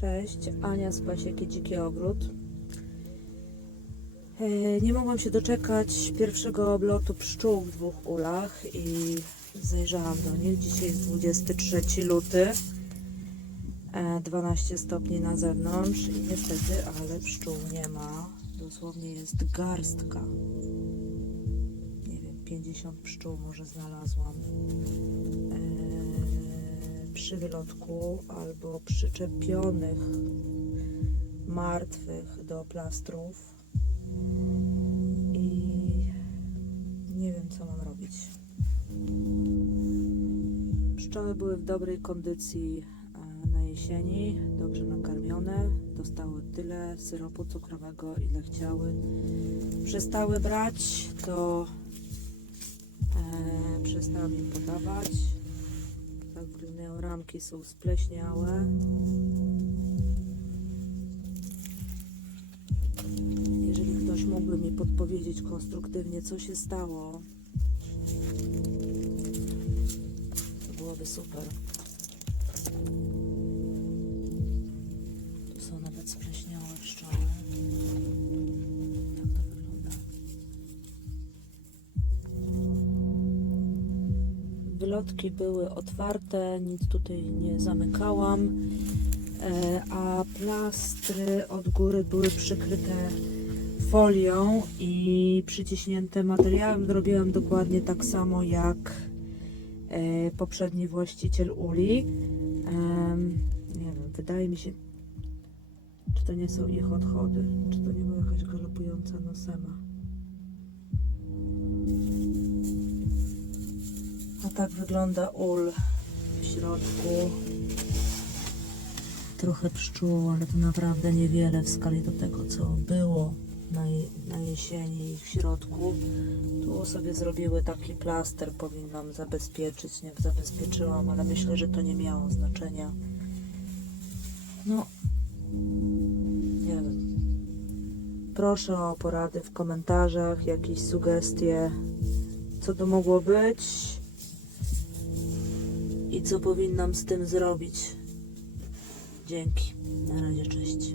Cześć, Ania z pasieki Dziki Ogród. E, Nie mogłam się doczekać pierwszego oblotu pszczół w dwóch ulach i zajrzałam do nich. Dzisiaj jest 23 luty, e, 12 stopni na zewnątrz i niestety, ale pszczół nie ma. Dosłownie jest garstka. Nie wiem, 50 pszczół może znalazłam e, przy wylotku albo przyczepionych martwych do plastrów i nie wiem co mam robić. Pszczoły były w dobrej kondycji e, na jesieni, dobrze nakarmione, dostały tyle syropu cukrowego ile chciały. Przestały brać, to e, przestałam im podawać. Tak wyglądają ramki, są spleśniałe. Jeżeli ktoś mógłby mi podpowiedzieć konstruktywnie, co się stało, to byłoby super. Wylotki były otwarte, nic tutaj nie zamykałam, e, a plastry od góry były przykryte folią i przyciśnięte materiałem. Zrobiłam dokładnie tak samo jak e, poprzedni właściciel uli. Nie wiem, wydaje mi się, czy to nie są ich odchody, czy to nie była jakaś galopująca nosema. Tak wygląda ul w środku. Trochę pszczół, ale to naprawdę niewiele w skali do tego, co było na, na jesieni w środku. Tu sobie zrobiły taki plaster, powinnam zabezpieczyć. Nie zabezpieczyłam, ale myślę, że to nie miało znaczenia. No, nie wiem. Proszę o porady w komentarzach, jakieś sugestie, co to mogło być i co powinnam z tym zrobić. Dzięki. Na razie, cześć.